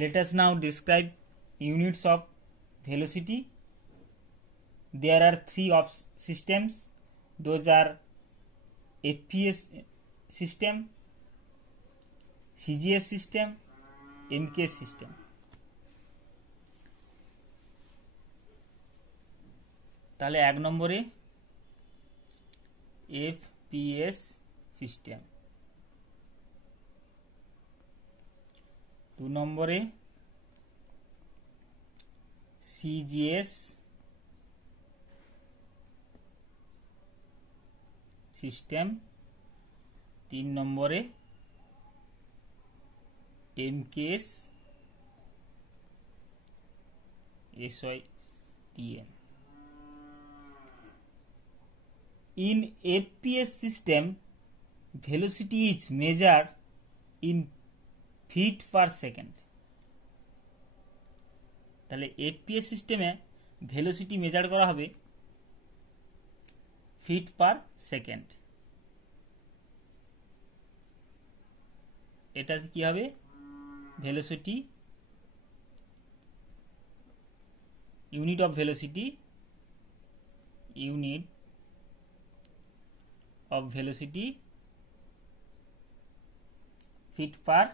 Let us now describe units of velocity. There are three of systems. Those are FPS system, CGS system, MKS system. তাহলে এক নম্বরে FPS system, 2 নম্বরে CGS system, 3 নম্বরে MKS SYTM. In FPS system, velocity is measured in feet per second. তাহলে FPS সিস্টেমে velocity measure করা হবে feet per second. এটা কি হবে? Velocity, unit of velocity, unit of velocity feet per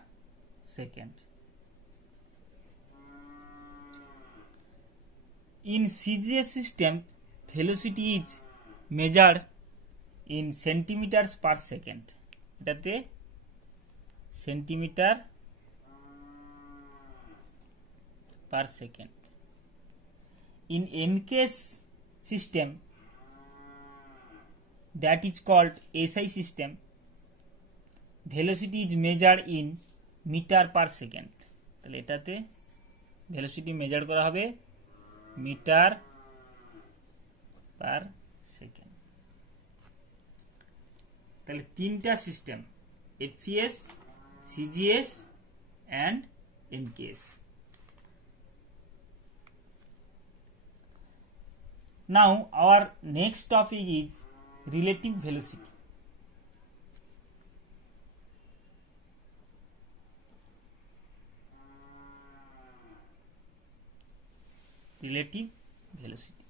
second. In CGS system, velocity is measured in centimeters per second. এটাতে centimetre per second. In MKS system, that is called SI system, velocity is measured in meter per second. তাহলে এটাতে velocity measure করা হবে metre per second. তাহলে তিনটা system, FPS, CGS and MKS. Now our next topic is relative velocity. Relative velocity.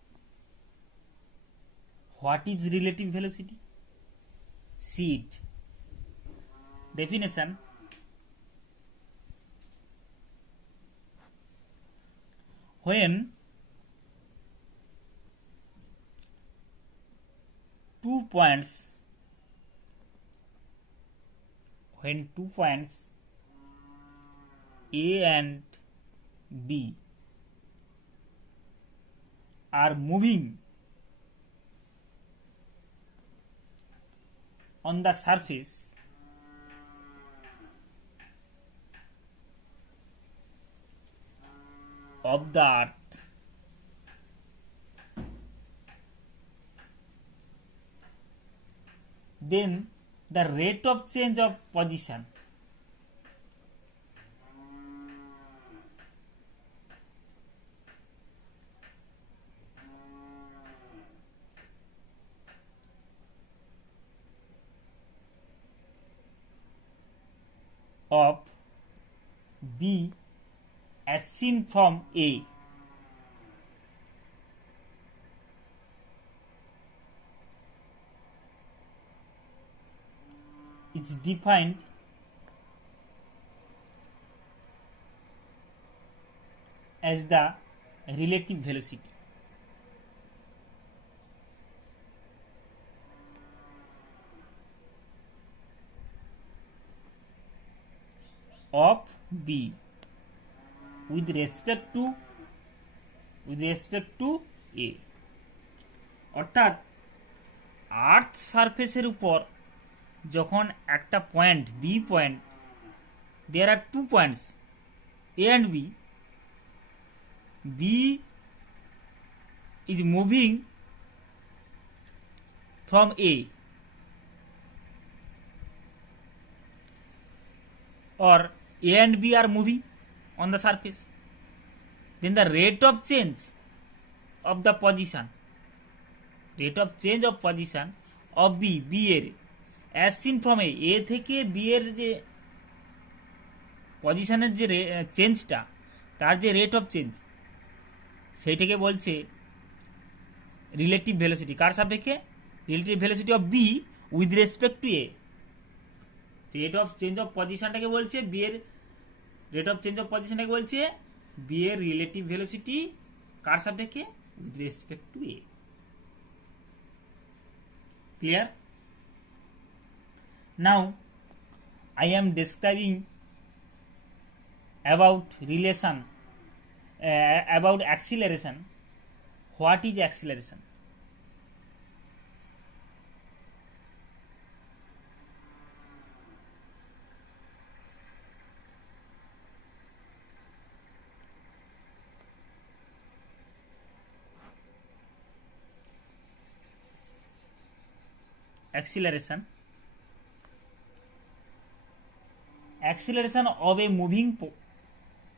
What is relative velocity? See it. Definition: when two points A and B are moving on the surface of the earth, then the rate of change of position of B as seen from A is defined as the relative velocity of B with respect to A. অর্থাৎ আর্থ সারফেসের উপর যখন একটা point B point, there are two points A and B, B is moving from A or A and B are moving on the surface, then the rate of change of position of B এর as seen from A থেকে B এর যে পজিশনের যে চেঞ্জটা, তার যে rate of change, সেইটাকে বলছে রিলেটিভ ভেলোসিটি। কার সাপেক্ষে? Relative velocity of B with respect to A. Rate of change of পজিশনটাকে বলছে বি এর, রেট অফ চেঞ্জ অফ পজিশনটাকে বলছে বি এর রিলেটিভ ভেলোসিটি কার সাপেক্ষে? With respect to A. Clear? Now I am describing about relation about acceleration. What is acceleration? Acceleration of a moving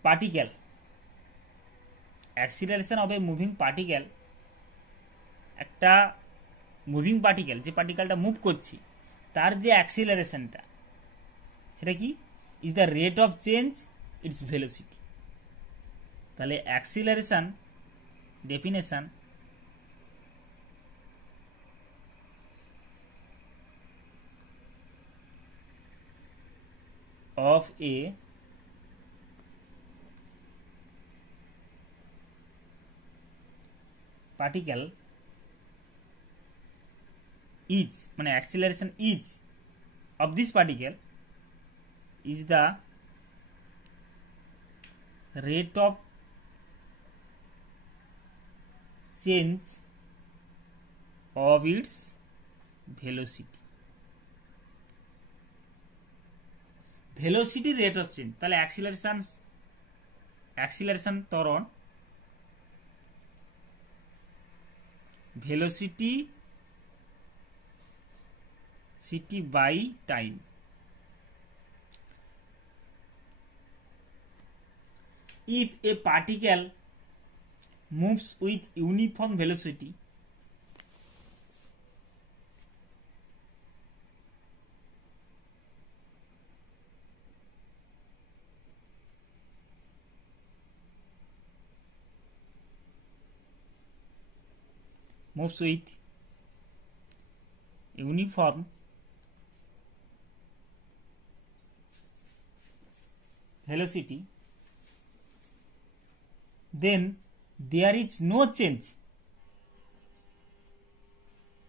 particle. Acceleration of a moving particle, একটা moving particle, যে পার্টিকেলটা move করছি তার যে অ্যাক্সিলারেশনটা, সেটা কি? Is the rate of change its velocity. তাহলে acceleration definition of a particle is, মানে acceleration is of this particle is the rate of change of its velocity. Velocity rate of change. তাহলে acceleration ত্বরণ, velocity by time. If a particle moves with uniform velocity, moves with uniform velocity, then there is no change.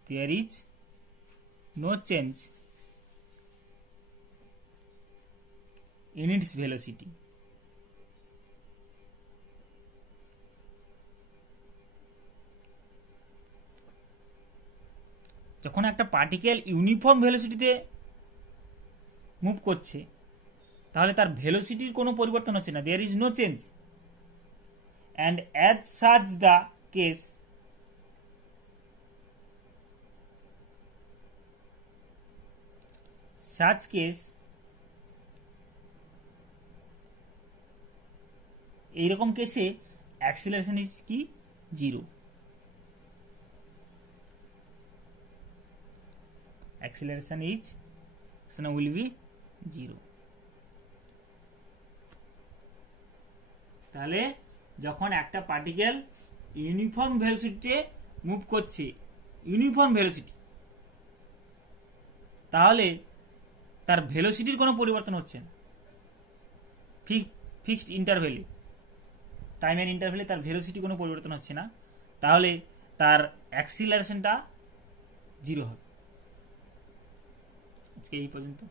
There is no change in its velocity. যখন একটা particle uniform ভেলোসিটিতে move করছে, তাহলে তার ভেলোসিটির কোনো পরিবর্তন হচ্ছে না। There is no change. And as such the case, such case, এইরকম কেসে অ্যাক্সিলারেশন ইজ কি? জিরো। acceleration will be 0. তাহলে যখন একটা পার্টিকেল ইউনিফর্ম ভেলোসিটিতে মুভ করছে, ইউনিফর্ম ভেলোসিটি, তাহলে তার ভেলোসিটির কোনো পরিবর্তন হচ্ছে না। ফিক্সড ইন্টারভ্যালে, টাইমের ইন্টারভ্যালে তার ভেলোসিটি কোনো পরিবর্তন হচ্ছে না, তাহলে তার অ্যাক্সিলারেশনটা 0 হবে। আজকে এই পর্যন্ত।